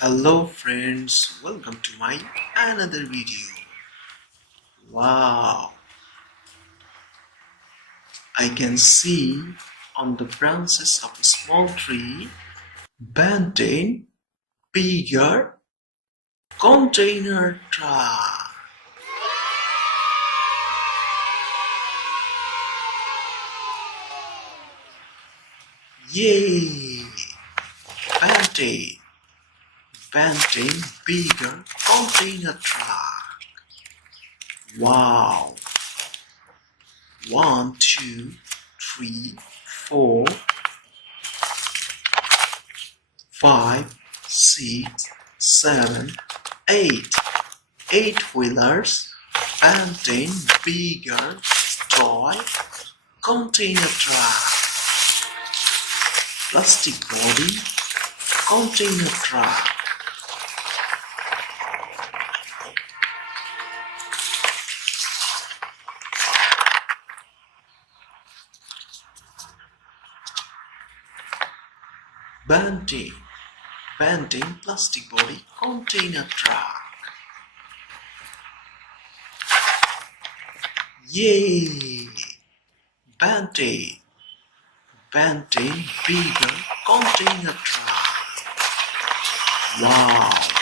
Hello friends, welcome to my another video. Wow, I can see on the branches of a small tree Band-Aid bigger container truck. Yay! Band-Aid bigger container truck. Wow! 1, 2, 3, 4, 5, 6, 7, 8. 8 wheelers, Band-Aid bigger toy container truck. Plastic body container truck. Band-Aid plastic body container truck. Yay! Band-Aid bigger container truck. Wow!